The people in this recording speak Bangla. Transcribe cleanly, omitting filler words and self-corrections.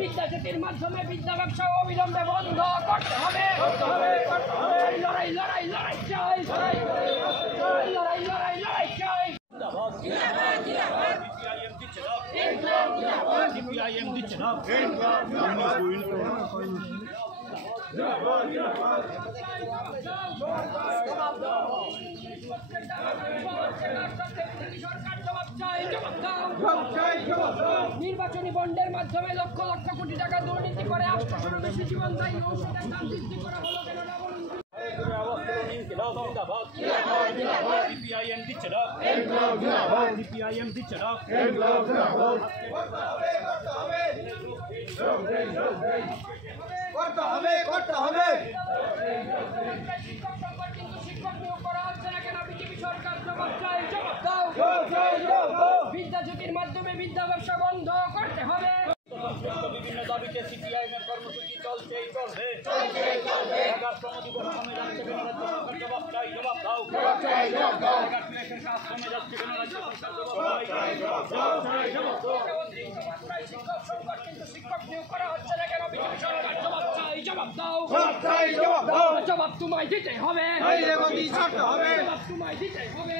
বিদ্যাজ্যোতির মাধ্যমে বিদ্যা ব্যবসা অবিলম্বে বন্ধ করতে হবে। লড়াই লড়াই লড়াই চাই, লড়াই লড়াই লড়াই চাই। নির্বাচনী বন্ডের মাধ্যমে লক্ষ লক্ষ কোটি টাকা দুর্নীতি করে 800 বেশি জীবন দায়ী ঔষধের দাম বৃদ্ধি করা হলো কেন না বলুন? বিদ্যাজ্যোতির মাধ্যমে বিদ্যা ব্যবসা বন্ধ করতে হবে। বিভিন্ন দাবিতে সিপিআইএমের কর্মসূচি চলছেই চলবে। জবাব চাই, জবাব দাও। শিক্ষক নিয়োগ করা হচ্ছে না কেন? বিজেপি সরকার জবাব চাই, জবাব দাও। জবাব তোমায় দিতে হবে, জবাব তোমায় দিতে হবে।